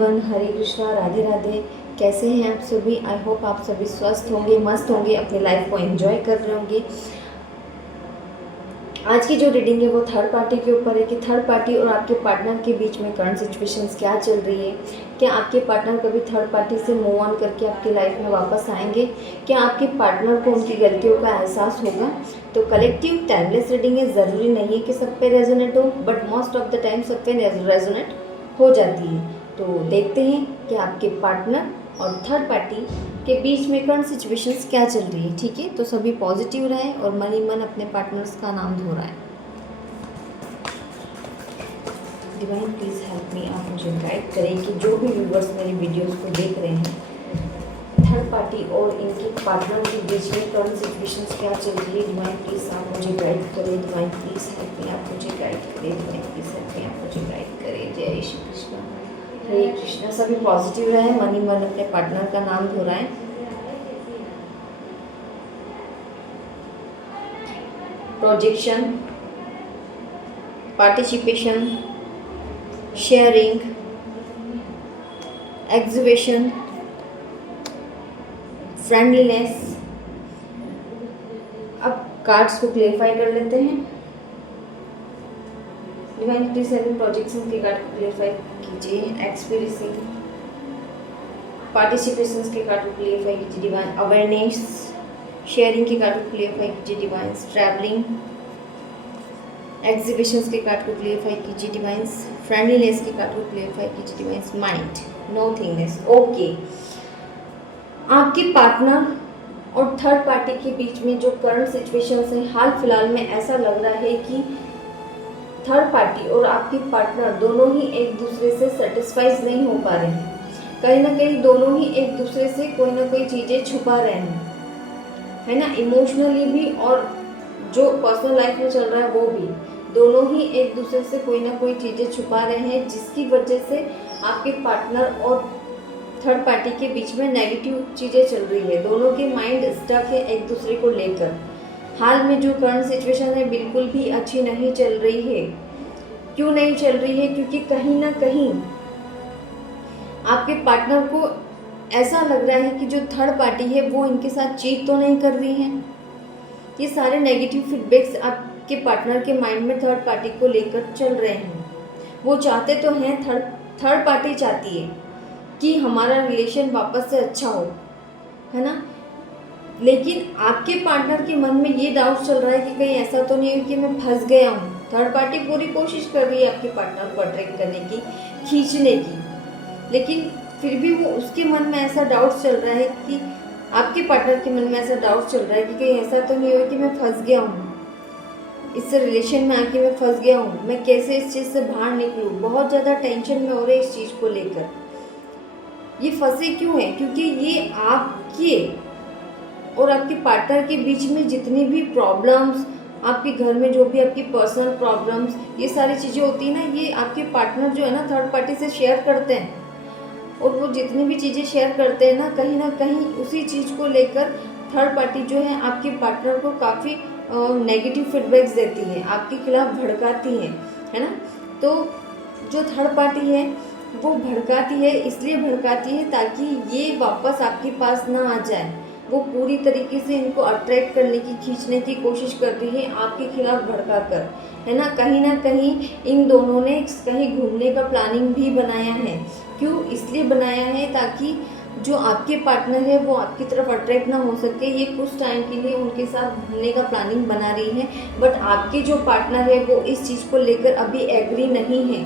Everyone, हरे कृष्णा, राधे राधे। कैसे हैं आप सभी? आई होप आप सभी स्वस्थ होंगे, मस्त होंगे, अपनी लाइफ को एंजॉय कर रहे होंगे। आज की जो रीडिंग है वो थर्ड पार्टी के ऊपर है कि थर्ड पार्टी और आपके पार्टनर के बीच में करंट सिचुएशंस क्या चल रही है। क्या आपके पार्टनर कभी थर्ड पार्टी से मूव ऑन करके आपकी लाइफ में वापस आएंगे? क्या आपके पार्टनर को उनकी गलतियों का एहसास होगा? तो कलेक्टिव टाइमलेस रीडिंग है, ज़रूरी नहीं है कि सब पे रेजोनेट हो, but most of the time सब पे रेजोनेट हो जाती है। तो देखते हैं कि आपके पार्टनर और थर्ड पार्टी के बीच में करंट सिचुएशंस क्या चल रही है। ठीक है, तो सभी पॉजिटिव रहें और मन ही मन अपने पार्टनर्स का नाम धो रहा है। डिवाइन प्लीज़ हेल्प मी, आप मुझे गाइड करें कि जो भी व्यूवर्स मेरी वीडियोस को देख रहे हैं, थर्ड पार्टी और इनके पार्टनर के बीच में करंट सिचुएशंस क्या चल रही है। डिवाइन प्लीज़ आप मुझे गाइड करें। डिवाइन प्लीज़ हेल्प मी, आप मुझे गाइड करें। डिवाइन प्लीज़ हेल्प मी, आप मुझे गाइड करें। जय श्री कृष्ण, हरे कृष्णा। सभी पॉजिटिव रहे, मन ही मन अपने पार्टनर का नाम धो रहा है। Projection, participation, sharing, exhibition, friendliness. अब कार्ड्स को क्लेरिफाई कर लेते हैं। डिवाइन प्लीज हेल्प प्रोजेक्शन के कार्ड को क्लेरिफाई कीजिए। एक्सपीरियंसिंग, पार्टिसिपेशन के कार्ड को क्लेरिफाई कीजिए। डिवाइन अवेयरनेस, शेयरिंग के कार्ड को क्लियरफाई कीजिए। डिवाइंस ट्रैवलिंग, एग्जीबिशंस के कार्ड को क्लियरफाई कीजिए। डिवाइंस फ्रेंडलीनेस के कार्ड को क्लियरफाई कीजिए। Divines mind, nothingness. ओके, आपके पार्टनर और थर्ड पार्टी के बीच में जो करंट सिचुएशंस है, हाल फिलहाल में ऐसा लग रहा है कि थर्ड पार्टी और आपके पार्टनर दोनों ही एक दूसरे से सेटिस्फाइज नहीं हो पा रहे हैं। कहीं ना कहीं दोनों ही एक दूसरे से कोई ना कोई चीज़ें छुपा रहे हैं, है ना। इमोशनली भी और जो पर्सनल लाइफ में चल रहा है वो भी, दोनों ही एक दूसरे से कोई ना कोई चीज़ें छुपा रहे हैं, जिसकी वजह से आपके पार्टनर और थर्ड पार्टी के बीच में नेगेटिव चीज़ें चल रही है। दोनों के माइंड स्टक है एक दूसरे को लेकर। हाल में जो करंट सिचुएशन है बिल्कुल भी अच्छी नहीं चल रही है। क्यों नहीं चल रही है? क्योंकि कहीं ना कहीं आपके पार्टनर को ऐसा लग रहा है कि जो थर्ड पार्टी है वो इनके साथ चीट तो नहीं कर रही है। ये सारे नेगेटिव फीडबैक्स आपके पार्टनर के माइंड में थर्ड पार्टी को लेकर चल रहे हैं। वो चाहते तो हैं, थर्ड पार्टी चाहती है कि हमारा रिलेशन वापस से अच्छा हो, है ना। लेकिन आपके पार्टनर के मन में ये डाउट चल रहा है कि कहीं ऐसा तो नहीं है कि मैं फंस गया हूँ। थर्ड पार्टी पूरी कोशिश कर रही है आपके पार्टनर को अट्रैक्ट करने की, खींचने की, लेकिन फिर भी वो उसके मन में ऐसा डाउट चल रहा है कि आपके पार्टनर के मन में ऐसा डाउट चल रहा है कि कहीं ऐसा तो नहीं हो कि मैं फंस गया हूँ, इस रिलेशन में आके मैं फंस गया हूँ, मैं कैसे इस चीज़ से बाहर निकलूँ। बहुत ज़्यादा टेंशन में हो रहे इस चीज़ को लेकर। ये फंसे क्यों हैं? क्योंकि ये आपके और आपके पार्टनर के बीच में जितनी भी प्रॉब्लम्स, आपके घर में जो भी आपकी पर्सनल प्रॉब्लम्स, ये सारी चीज़ें होती है ना, ये आपके पार्टनर जो है ना थर्ड पार्टी से शेयर करते हैं। और वो जितनी भी चीज़ें शेयर करते हैं ना कहीं उसी चीज़ को लेकर थर्ड पार्टी जो है आपके पार्टनर को काफ़ी नेगेटिव फीडबैक्स देती है, आपके खिलाफ भड़काती है ना। तो जो थर्ड पार्टी है वो भड़काती है, इसलिए भड़काती है ताकि ये वापस आपके पास ना आ जाए। वो पूरी तरीके से इनको अट्रैक्ट करने की, खींचने की कोशिश कर रही है आपके खिलाफ भड़का कर, है ना। कहीं इन दोनों ने कहीं घूमने का प्लानिंग भी बनाया है। क्यों? इसलिए बनाया है ताकि जो आपके पार्टनर है वो आपकी तरफ अट्रैक्ट ना हो सके। ये कुछ टाइम के लिए उनके साथ घूमने का प्लानिंग बना रही है, बट आपके जो पार्टनर है वो इस चीज़ को लेकर अभी एग्री नहीं है।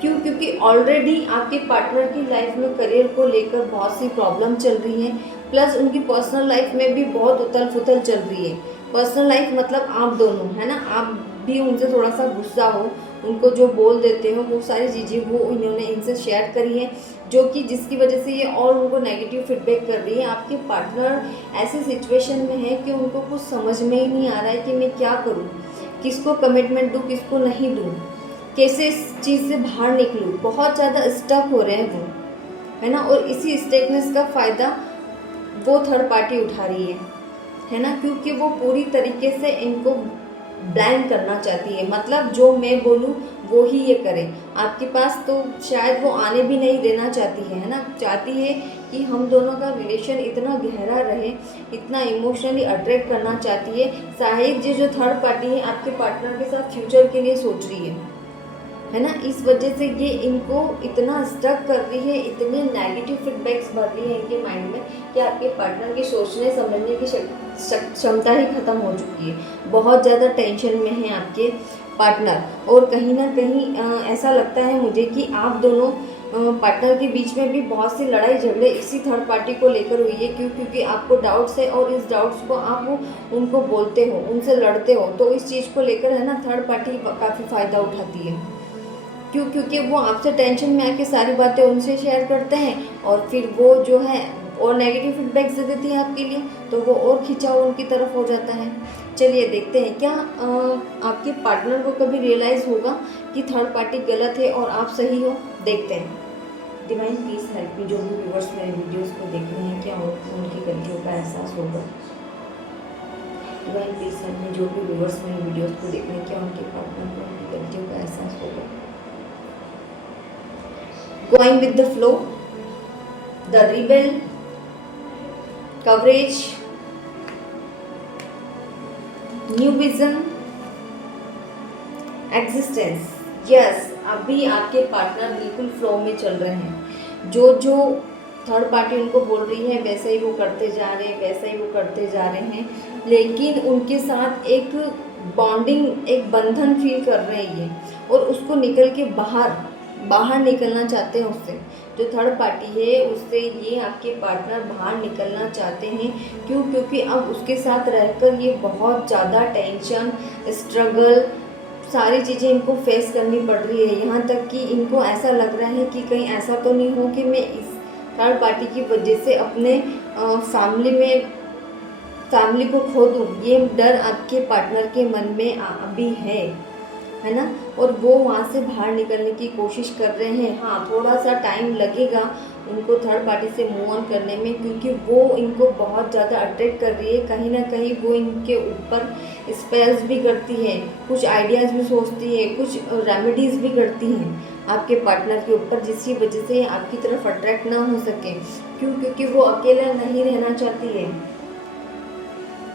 क्यों? क्योंकि ऑलरेडी आपके पार्टनर की लाइफ में करियर को लेकर बहुत सी प्रॉब्लम चल रही है, प्लस उनकी पर्सनल लाइफ में भी बहुत उथल फुथल चल रही है। पर्सनल लाइफ मतलब आप दोनों, है ना। आप भी उनसे थोड़ा सा गुस्सा हो, उनको जो बोल देते हो वो सारी चीज़ें वो इन्होंने इनसे शेयर करी है, जो कि जिसकी वजह से ये और उनको नेगेटिव फीडबैक कर रही है। आपके पार्टनर ऐसे सिचुएशन में है कि उनको कुछ समझ में ही नहीं आ रहा है कि मैं क्या करूँ, किसको कमिटमेंट दूँ, किसको नहीं दूँ, कैसे इस चीज़ से बाहर निकलूँ। बहुत ज़्यादा स्टक हो रहे हैं वो, है ना। और इसी स्टकनेस का फ़ायदा वो थर्ड पार्टी उठा रही है ना, क्योंकि वो पूरी तरीके से इनको ब्लैंक करना चाहती है, मतलब जो मैं बोलूँ वो ही ये करे। आपके पास तो शायद वो आने भी नहीं देना चाहती है ना, चाहती है कि हम दोनों का रिलेशन इतना गहरा रहे, इतना इमोशनली अट्रैक्ट करना चाहती है। शायद ये जो थर्ड पार्टी है आपके पार्टनर के साथ फ्यूचर के लिए सोच रही है ना, इस वजह से ये इनको इतना स्टक कर रही है, इतने नेगेटिव फीडबैक्स भर रही है इनके माइंड में कि आपके पार्टनर की सोचने समझने की क्षमता ही खत्म हो चुकी है। बहुत ज़्यादा टेंशन में है आपके पार्टनर, और कहीं ना कहीं ऐसा लगता है मुझे कि आप दोनों पार्टनर के बीच में भी बहुत सी लड़ाई झगड़े इसी थर्ड पार्टी को लेकर हुई है। क्योंकि आपको डाउट्स है और इस डाउट्स को आप उनको बोलते हो, उनसे लड़ते हो, तो इस चीज़ को लेकर है ना थर्ड पार्टी काफ़ी फ़ायदा उठाती है। क्योंकि वो आपसे टेंशन में आके सारी बातें उनसे शेयर करते हैं और फिर वो जो है और नेगेटिव फीडबैक्स दे देती है आपके लिए, तो वो और खिंचाव उनकी तरफ हो जाता है। चलिए देखते हैं क्या आपके पार्टनर को कभी रियलाइज़ होगा कि थर्ड पार्टी गलत है और आप सही हो। देखते हैं। डिवाइन प्लीज हेल्प मी, जो भी व्यूअर्स मेरे वीडियोस को देख रहे हैं क्या उनकी गलतियों का एहसास होगा। डिवाइन प्लीज हेल्प मी, जो भी व्यूअर्स मेरे वीडियोस को देख रहे हैं क्या उनके पार्टनर को उनकी गलतियों का एहसास होगा। Going with the flow, the rebel, coverage, new vision, existence. Yes, अभी आपके पार्टनर बिल्कुल फ्लो में चल रहे हैं। जो जो थर्ड पार्टी उनको बोल रही है वैसे ही वो करते जा रहे हैं, वैसे ही वो करते जा रहे हैं, लेकिन उनके साथ एक बॉन्डिंग, एक बंधन फील कर रहे हैं ये, और उसको निकल के बाहर निकलना चाहते हैं उससे। जो थर्ड पार्टी है उससे ये आपके पार्टनर बाहर निकलना चाहते हैं। क्यों? क्योंकि अब उसके साथ रहकर ये बहुत ज़्यादा टेंशन, स्ट्रगल, सारी चीज़ें इनको फेस करनी पड़ रही है। यहाँ तक कि इनको ऐसा लग रहा है कि कहीं ऐसा तो नहीं हो कि मैं इस थर्ड पार्टी की वजह से अपने फैमिली को खो दूँ। ये डर आपके पार्टनर के मन में अभी है ना, और वो वहाँ से बाहर निकलने की कोशिश कर रहे हैं। हाँ, थोड़ा सा टाइम लगेगा उनको थर्ड पार्टी से मूव ऑन करने में, क्योंकि वो इनको बहुत ज़्यादा अट्रैक्ट कर रही है। कहीं ना कहीं वो इनके ऊपर स्पेल्स भी करती है, कुछ आइडियाज़ भी सोचती है, कुछ रेमेडीज़ भी करती हैं आपके पार्टनर के ऊपर, जिसकी वजह से आपकी तरफ अट्रैक्ट ना हो सके। क्यों? क्योंकि वो अकेला नहीं रहना चाहती है।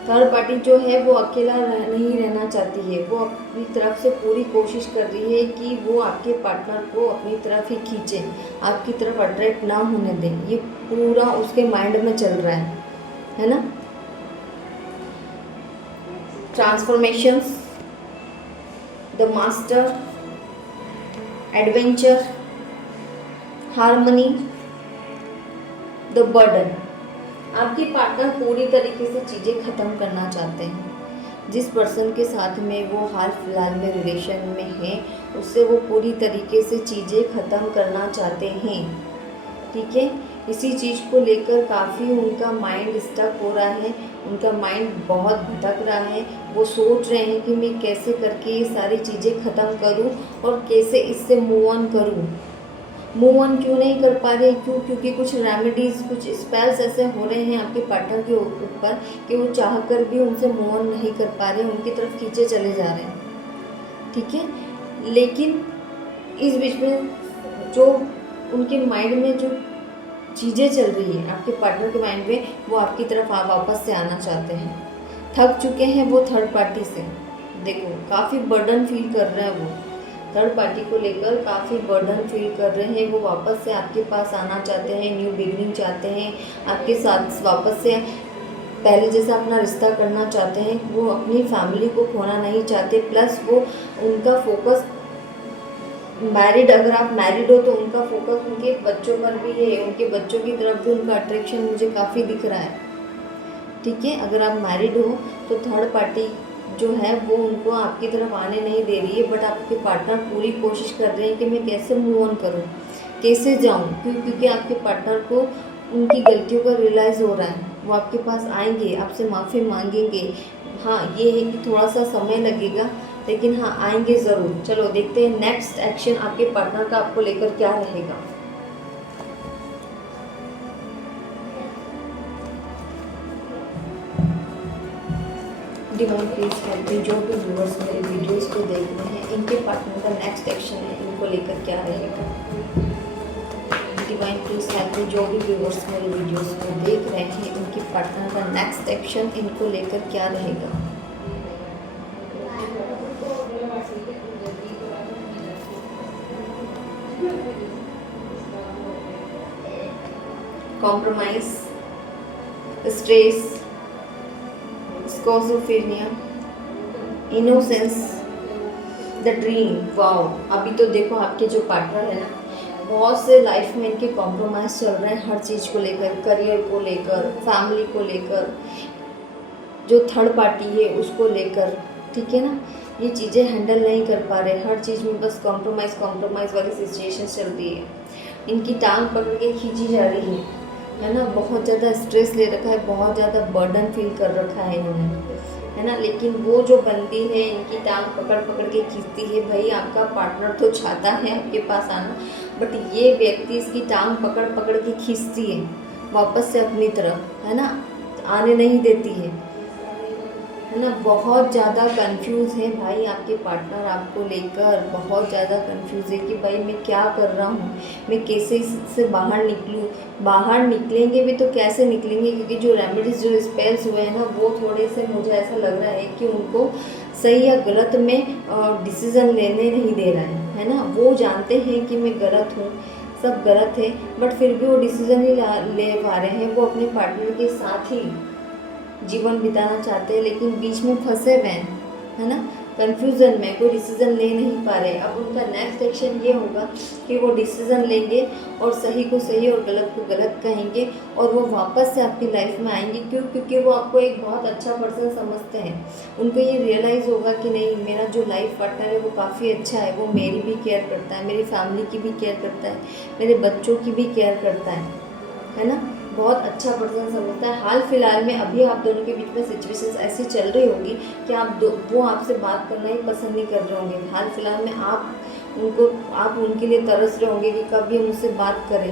थर्ड पार्टी जो है वो अकेला नहीं रहना चाहती है। वो अपनी तरफ से पूरी कोशिश कर रही है कि वो आपके पार्टनर को अपनी तरफ ही खींचे, आपकी तरफ अट्रैक्ट ना होने दें। ये पूरा उसके माइंड में चल रहा है ना। Transformations, the master, adventure, harmony, the burden. आपके पार्टनर पूरी तरीके से चीज़ें ख़त्म करना चाहते हैं। जिस पर्सन के साथ में वो हाल फिलहाल में रिलेशन में है उससे वो पूरी तरीके से चीज़ें ख़त्म करना चाहते हैं। ठीक है, इसी चीज़ को लेकर काफ़ी उनका माइंड स्टक हो रहा है, उनका माइंड बहुत भटक रहा है। वो सोच रहे हैं कि मैं कैसे करके ये सारी चीज़ें ख़त्म करूं और कैसे इससे मूव ऑन करूं। मूव ऑन क्यों नहीं कर पा रहे? क्यों? क्योंकि कुछ रेमेडीज़, कुछ स्पेल्स ऐसे हो रहे हैं आपके पार्टनर के ऊपर कि वो चाह कर भी उनसे मूव ऑन नहीं कर पा रहे, उनकी तरफ खींचे चले जा रहे हैं। ठीक है, लेकिन इस बीच में जो उनके माइंड में जो चीज़ें चल रही है आपके पार्टनर के माइंड में, वो आपकी तरफ वापस से आना चाहते हैं। थक चुके हैं वो थर्ड पार्टी से। देखो, काफ़ी बर्डन फील कर रहे हैं वो थर्ड पार्टी को लेकर, काफ़ी बर्डन फील कर रहे हैं। वो वापस से आपके पास आना चाहते हैं, न्यू बिगनिंग चाहते हैं, आपके साथ वापस से पहले जैसा अपना रिश्ता करना चाहते हैं। वो अपनी फैमिली को खोना नहीं चाहते। प्लस वो उनका फोकस मैरिड, अगर आप मैरिड हो तो उनका फोकस उनके बच्चों पर भी है, उनके बच्चों की तरफ भी उनका अट्रैक्शन मुझे काफ़ी दिख रहा है। ठीक है, अगर आप मैरिड हो तो थर्ड पार्टी जो है वो उनको आपकी तरफ आने नहीं दे रही है, बट आपके पार्टनर पूरी कोशिश कर रहे हैं कि मैं कैसे मूव ऑन करूं, कैसे जाऊं। क्योंकि आपके पार्टनर को उनकी गलतियों का रियलाइज़ हो रहा है। वो आपके पास आएंगे, आपसे माफ़ी मांगेंगे। हाँ, ये है कि थोड़ा सा समय लगेगा, लेकिन हाँ, आएंगे ज़रूर। चलो देखते हैं नेक्स्ट एक्शन आपके पार्टनर का आपको लेकर क्या रहेगा। डिवाइन प्लीज हेल्प मी, जो भी व्यूअर्स मेरे वीडियोस को देख रहे हैं, इनके पार्टनर का नेक्स्ट एक्शन है, इनको लेकर क्या रहेगा। डिवाइन प्लीज हेल्प मी, जो भी व्यूअर्स मेरे वीडियोस को देख रहे हैं, इनके पार्टनर का नेक्स्ट एक्शन इनको लेकर क्या रहेगा। Compromise, stress, schizophrenia, innocence, the dream. Wow, अभी तो देखो आपके जो पार्टनर है ना, बहुत से लाइफ में इनके कॉम्प्रोमाइज़ चल रहे हैं हर चीज़ को लेकर, करियर को लेकर, फैमिली को लेकर, जो थर्ड पार्टी है उसको लेकर, ठीक है ना। ये चीज़ें हैंडल नहीं कर पा रहे, हर चीज़ में बस कॉम्प्रोमाइज़ वाली सिचुएशन चल रही है। इनकी टांग पकड़ के खींची जा रही है ना। बहुत ज़्यादा स्ट्रेस ले रखा है, बहुत ज़्यादा बर्डन फील कर रखा है इन्होंने, है ना। लेकिन वो जो बंदी है इनकी टांग पकड़ पकड़ के खींचती है। भाई आपका पार्टनर तो चाहता है आपके पास आना, बट ये व्यक्ति इसकी टांग पकड़ पकड़ के खींचती है वापस से अपनी तरफ, है ना, आने नहीं देती है ना। बहुत ज़्यादा कंफ्यूज है भाई आपके पार्टनर आपको लेकर, बहुत ज़्यादा कंफ्यूज है कि भाई मैं क्या कर रहा हूँ, मैं कैसे इससे बाहर निकलूँ। बाहर निकलेंगे भी तो कैसे निकलेंगे, क्योंकि जो रेमेडीज़ जो स्पेल्स हुए हैं ना, वो थोड़े से मुझे ऐसा लग रहा है कि उनको सही या गलत में डिसीज़न लेने नहीं दे रहा है ना। वो जानते हैं कि मैं गलत हूँ, सब गलत है, बट फिर भी वो डिसीज़न ही ले पा रहे हैं। वो अपने पार्टनर के साथ ही जीवन बिताना चाहते हैं, लेकिन बीच में फंसे हुए हैं, है ना, कंफ्यूजन में, कोई डिसीज़न ले नहीं पा रहे। अब उनका नेक्स्ट एक्शन ये होगा कि वो डिसीज़न लेंगे और सही को सही और गलत को गलत कहेंगे, और वो वापस से आपकी लाइफ में आएंगे। क्यों? क्योंकि वो आपको एक बहुत अच्छा पर्सन समझते हैं। उनको ये रियलाइज़ होगा कि नहीं, मेरा जो लाइफ पार्टनर है वो काफ़ी अच्छा है, वो मेरी भी केयर करता है, मेरी फैमिली की भी केयर करता है, मेरे बच्चों की भी केयर करता है ना। बहुत अच्छा पर्सन समझता है। हाल फिलहाल में अभी आप दोनों के बीच में सिचुएशंस ऐसी चल रही होगी कि वो आपसे बात करना ही पसंद नहीं कर रहे होंगे। हाल फिलहाल में आप उनके लिए तरस रहे होंगे कि कब ये मुझसे बात करें,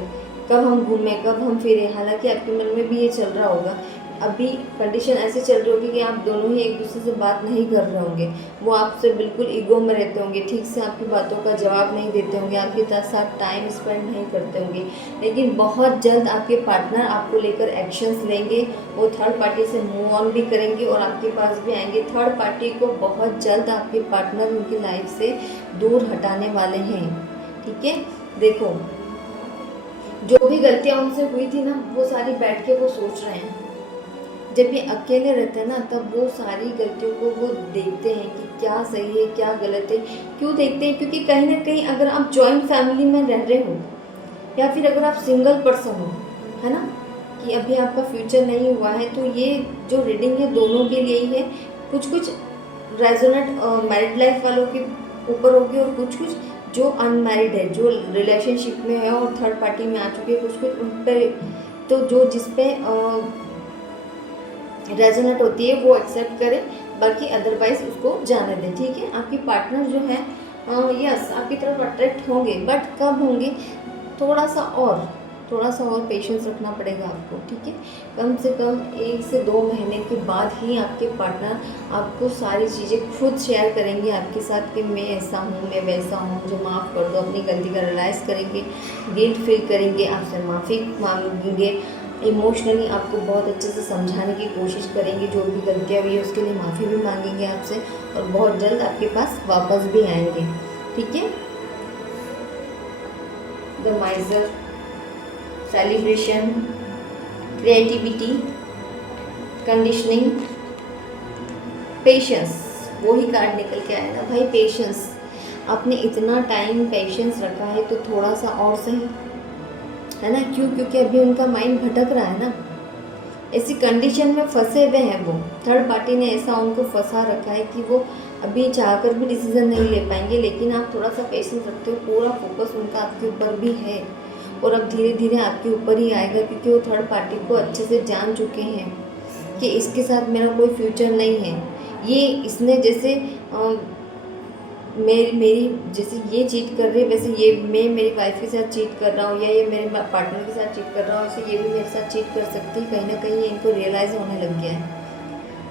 कब हम घूमें, कब हम फिरें। हालांकि आपके मन में भी ये चल रहा होगा। अभी कंडीशन ऐसी चल रही होगी कि आप दोनों ही एक दूसरे से बात नहीं कर रहे होंगे। वो आपसे बिल्कुल ईगो में रहते होंगे, ठीक से आपकी बातों का जवाब नहीं देते होंगे, आपके साथ टाइम स्पेंड नहीं करते होंगे। लेकिन बहुत जल्द आपके पार्टनर आपको लेकर एक्शंस लेंगे। वो थर्ड पार्टी से मूव ऑन भी करेंगे और आपके पास भी आएंगे। थर्ड पार्टी को बहुत जल्द आपके पार्टनर उनकी लाइफ से दूर हटाने वाले हैं, ठीक है। देखो, जो भी गलतियाँ उनसे हुई थी ना, वो सारी बैठ के वो सोच रहे हैं। जब ये अकेले रहते हैं ना, तब वो सारी गलतियों को वो देखते हैं कि क्या सही है क्या गलत है। क्यों देखते हैं? क्योंकि कहीं ना कहीं अगर आप जॉइंट फैमिली में रह रहे हो, या फिर अगर आप सिंगल पर्सन हो, है ना, कि अभी आपका फ्यूचर नहीं हुआ है, तो ये जो रीडिंग है दोनों के लिए ही है। कुछ कुछ रेजोनेट मैरिड लाइफ वालों के ऊपर होगी, और कुछ कुछ जो अनमैरिड है, जो रिलेशनशिप में है और थर्ड पार्टी में आ चुके हैं, कुछ कुछ उन पर, तो जो जिस पे रेजोनेट होती है वो एक्सेप्ट करें, बाकी अदरवाइज उसको जाने दें, ठीक है। आपकी पार्टनर जो है यस आपकी तरफ अट्रैक्ट होंगे, बट कब होंगे? थोड़ा सा और पेशेंस रखना पड़ेगा आपको, ठीक है। कम से कम 1 से 2 महीने के बाद ही आपके पार्टनर आपको सारी चीज़ें खुद शेयर करेंगे आपके साथ कि मैं ऐसा हूँ, मैं वैसा हूँ, मुझे माफ़ कर दो। अपनी गलती का रियलाइज़ करेंगे, गिल्ट फील करेंगे, आपसे माफ़ी मांगेंगे, इमोशनली आपको बहुत अच्छे से समझाने की कोशिश करेंगे। जो भी गलतियाँ हुई है उसके लिए माफ़ी भी मांगेंगे आपसे, और बहुत जल्द आपके पास वापस भी आएंगे, ठीक है। The माइजर, celebration, creativity, conditioning, patience. वो ही कार्ड निकल के आया ना भाई, पेशेंस। आपने इतना टाइम पेशेंस रखा है तो थोड़ा सा और सही, है ना। क्यों? क्योंकि अभी उनका माइंड भटक रहा है ना, ऐसी कंडीशन में फंसे हुए हैं वो। थर्ड पार्टी ने ऐसा उनको फंसा रखा है कि वो अभी चाहकर भी डिसीजन नहीं ले पाएंगे। लेकिन आप थोड़ा सा पेशेंस रखते हो, पूरा फोकस उनका आपके ऊपर भी है, और अब धीरे धीरे आपके ऊपर ही आएगा, क्योंकि वो थर्ड पार्टी को अच्छे से जान चुके हैं कि इसके साथ मेरा कोई फ्यूचर नहीं है। ये इसने जैसे मेरी जैसे ये चीट कर रही है, वैसे ये मैं मेरी वाइफ के साथ चीट कर रहा हूँ, या ये मेरे पार्टनर के साथ चीट कर रहा हूँ, ऐसे ये भी मेरे साथ चीट कर सकती है। कहीं ना कहीं ये इनको रियलाइज़ होने लग गया है,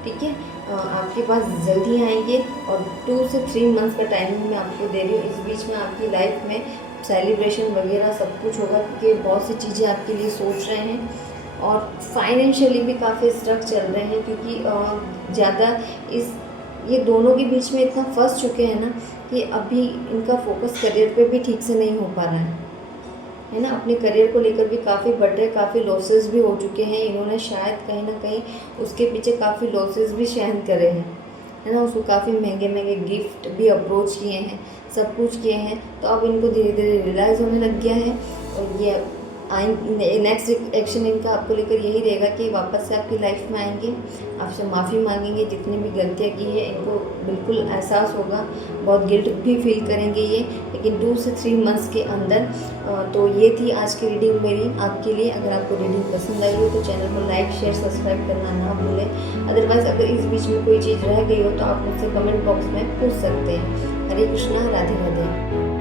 ठीक है। आपके पास जल्दी आएंगे और 2 से 3 मंथ्स का टाइमिंग मैं आपको दे रही हूँ। इस बीच में आपकी लाइफ में सेलिब्रेशन वगैरह सब कुछ होगा, क्योंकि बहुत सी चीज़ें आपके लिए सोच रहे हैं। और फाइनेंशियली भी काफ़ी स्ट्रक चल रहे हैं, क्योंकि ज़्यादा ये दोनों के बीच में इतना फंस चुके हैं ना कि अभी इनका फोकस करियर पे भी ठीक से नहीं हो पा रहा है ना। अपने करियर को लेकर भी काफ़ी बढ़ रहे, काफ़ी लॉसेस भी हो चुके हैं इन्होंने, शायद कहीं ना कहीं उसके पीछे काफ़ी लॉसेस भी सहन करे हैं, है ना। उसको काफ़ी महंगे महंगे गिफ्ट भी अप्रोच किए हैं, सब कुछ किए हैं। तो अब इनको धीरे धीरे रियलाइज़ होने लग गया है, और ये नेक्स्ट एक्शन इनका आपको लेकर यही रहेगा कि वापस से आपकी लाइफ में आएंगे, आपसे माफ़ी मांगेंगे, जितनी भी गलतियाँ की है इनको बिल्कुल एहसास होगा, बहुत गिल्ट भी फील करेंगे ये, लेकिन 2 से 3 मंथ्स के अंदर। तो ये थी आज की रीडिंग मेरी आपके लिए। अगर आपको रीडिंग पसंद आई हो तो चैनल को लाइक शेयर सब्सक्राइब करना ना भूलें। अदरवाइज़ अगर इस बीच में कोई चीज़ रह गई हो तो आप मुझसे कमेंट बॉक्स में पूछ सकते हैं। हरे कृष्णा, राधे राधे।